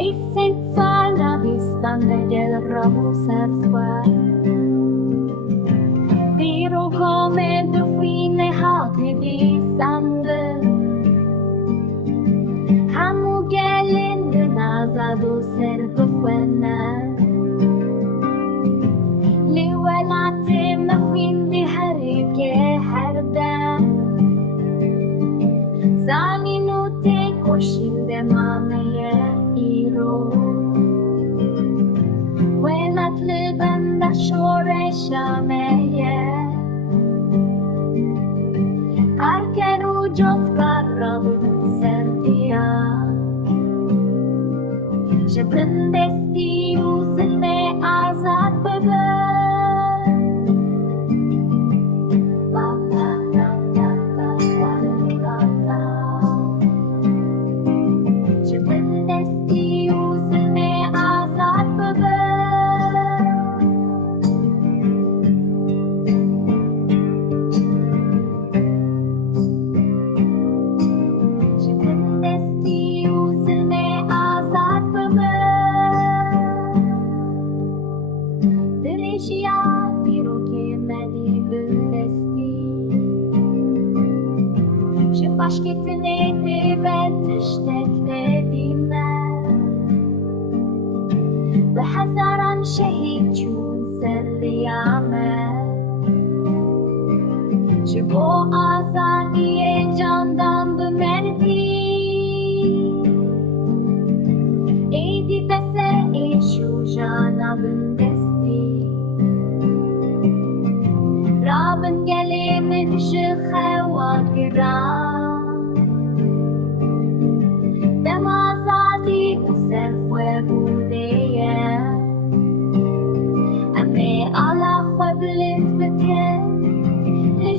Ey sedsala bîstan gel rabû serbixwe Dîroka me bi xwînê hat nivîsandin Hemû gelên din azad û serbixwe ne Li welatê me xwîn diherike her dem Zanîn û têkoşîn Dema me ye îro Welat li benda şoreşa me ye Karker û cotkar Rabin serhildana Ji bindestî û zilmê azad bibin Ji bindestî û zilmê azad bibin Ji bindestî û zilmê azad bibin Dirêjiya dîrokê me dî bindestî Ji paşketinê ve tiştek nedîme Bi hezaran şehîd çûn serriya me Ji bo azadiyê candan bimerdî Êdî dese êş û jana bindestî Rabin gelê min ji xewa giran Dema azadî û serbixwe bûdê ye Em ê ala xwe bilind bikin li